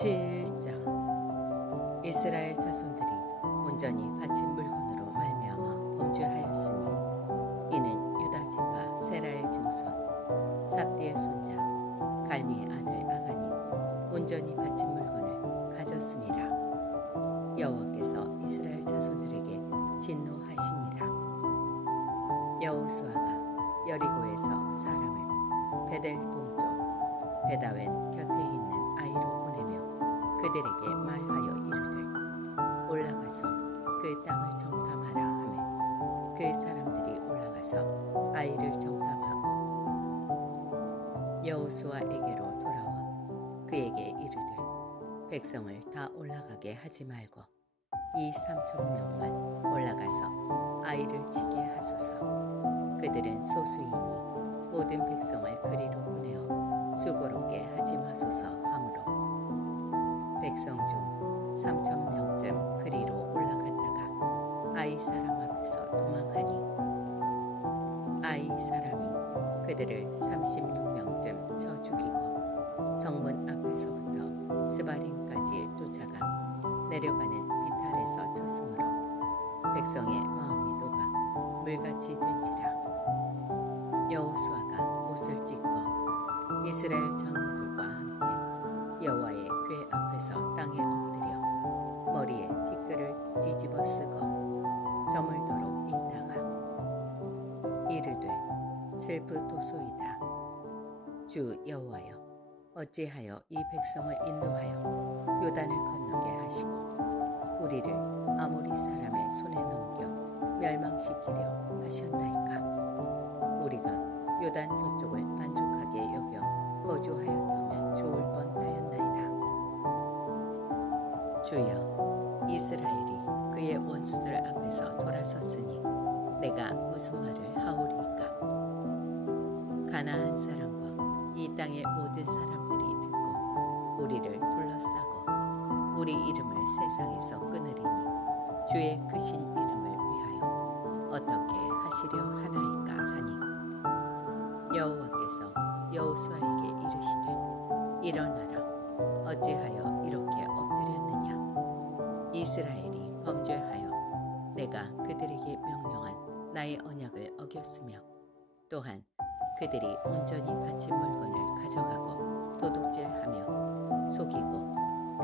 7장 이스라엘 자손들이 온전히 바친 물건으로 말미암아 범죄하였으니 이는 유다 지파 세라의 증손 삽디의 손자 갈미의 아들 아간이 온전히 바친 물건을 가졌음이라. 여호와께서 이스라엘 자손들에게 진노하시니라. 여호수아가 여리고에서 사람을 베델 동쪽 베다웬 곁에 있는 그들에게 말하여 이르되 올라가서 그 땅을 정탐하라 하매 그 사람들이 올라가서 아이를 정탐하고 여호수아에게로 돌아와 그에게 이르되 백성을 다 올라가게 하지 말고 이 삼천 명만 올라가서 아이를 치게 하소서. 그들은 소수이니 모든 백성을 그리로 보내어 수고롭게 하지 마소서 백성 중 삼천 명쯤 그리로 올라갔다가 아이 사람 앞에서 도망하니 아이 사람이 그들을 36명쯤 쳐 죽이고 성문 앞에서부터 스바림까지 쫓아가 내려가는 비탈에서 쳤으므로 백성의 마음이 녹아 물같이 된지라. 여호수아가 옷을 찢고 이스라엘 장로들과 함께 여호와의 궤 앞에서 땅에 엎드려 머리에 티끌을 뒤집어 쓰고 저물도록 있다가 이르되 슬프도소이다 주 여호와여 어찌하여 이 백성을 인도하여 요단을 건너게 하시고 우리를 아모리 사람의 손에 넘겨 멸망시키려 하셨나이까 우리가 요단 저쪽을 만족하게 여겨 거주하였다면 좋을 뻔하였나이다. 주여, 이스라엘이 그의 원수들 앞에서 돌아섰으니 내가 무슨 말을 하오리까? 가나안 사람과 이 땅의 모든 사람들이 듣고 우리를 둘러싸고 우리 이름을 세상에서 끊으리니 주의 크신 이름을 위하여 어떻게 하시려 하나이까 하니 여호와께서 여호수아에게 이르시되 일어나 이스라엘이 범죄하여 내가 그들에게 명령한 나의 언약을 어겼으며 또한 그들이 온전히 바친 물건을 가져가고 도둑질하며 속이고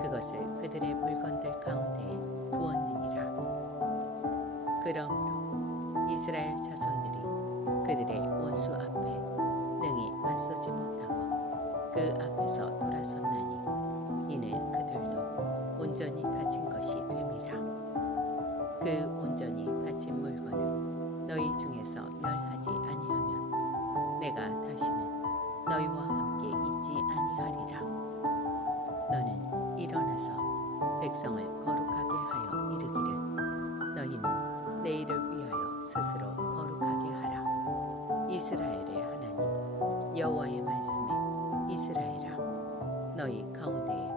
그것을 그들의 물건들 가운데에 두었느니라. 그러므로 이스라엘 자손들이 그들의 원수 앞에 능히 맞서지 못하고 그 앞에서 스스로 거룩하게 하라. 이스라엘의 하나님 여호와의 말씀에 이스라엘아 너희 가운데에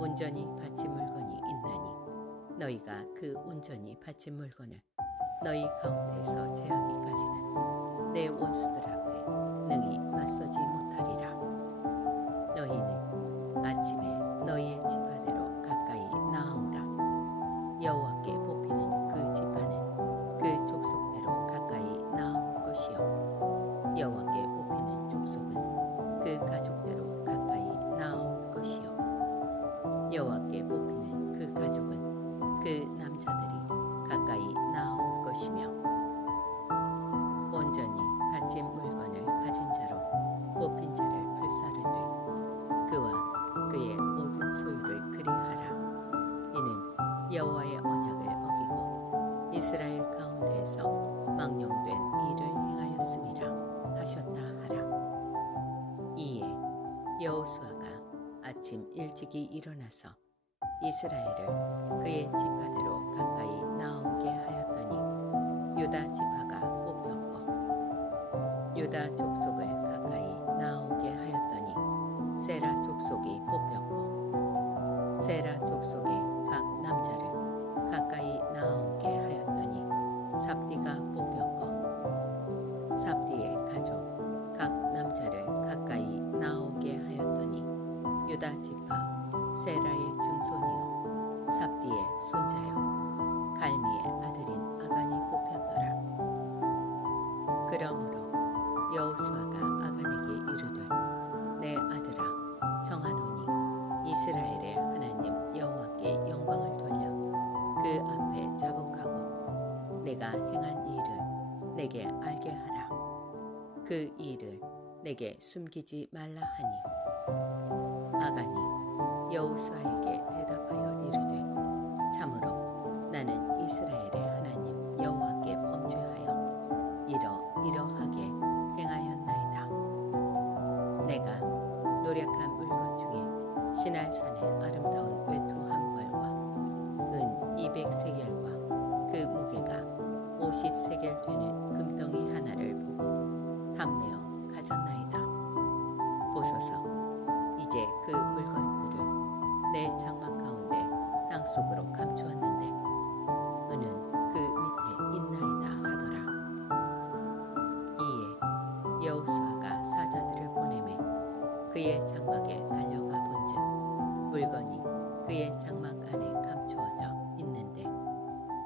온전히 바친 물건이 있나니 너희가 그 온전히 바친 물건을 너희 가운데에서 제하기까지는 내 원수들 앞에 능히 맞서지 여호와의 언약을 어기고 이스라엘 가운데에서 망령된 일을 행하였음이라 하셨다 하라. 이에 여호수아가 아침 일찍이 일어나서 이스라엘을 그의 지파대로 가까이 나오게 하였더니 유다 지파가 뽑혔고 유다 족속을 가까이 나오게 하였더니 세라 족속이 뽑혔고 세라 족속의 각 남자를 가까이 나오게 하였더니 삽디가 뽑혔고 삽디의 내게 알게 하라 그 일을 내게 숨기지 말라 하니 아간이 여호수아에게 대답하여 이르되 참으로 나는 이스라엘의 하나님 여호와께 범죄하여 이러 이러하게 행하였나이다. 내가 노력한 물건 중에 신할산의 아름다운 외투 한 벌과 은 200세겔과 그 무게가 50세겔 되는 금덩이 하나를 보고 탐내어 가졌나이다. 보소서 이제 그 물건들을 내 장막 가운데 땅 속으로 감추었는데 은은 그 밑에 있나이다 하더라. 이에 여호수아가 사자들을 보내매 그의 장막에 달려가 본즉 물건이 그의 장막 안에 감추어져 있는데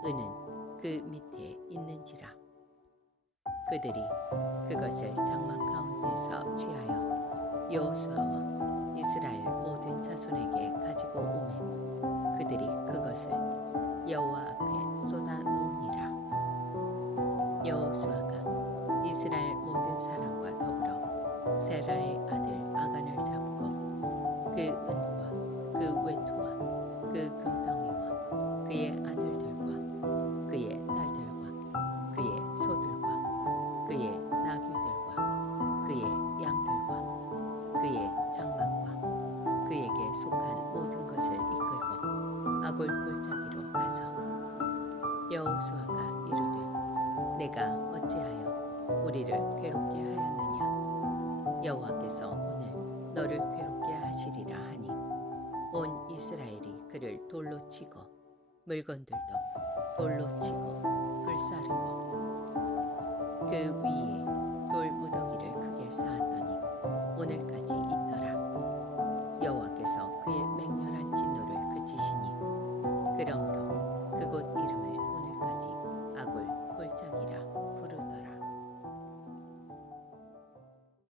은은 그 밑에 그들이 그것을 장막 가운데서 취하여 여호수아와 우리를 괴롭게 하였느냐? 여호와께서 오늘 너를 괴롭게 하시리라 하니 온 이스라엘이 그를 돌로 치고 물건들도 돌로 치고 불사르고 그 위에 돌 무더기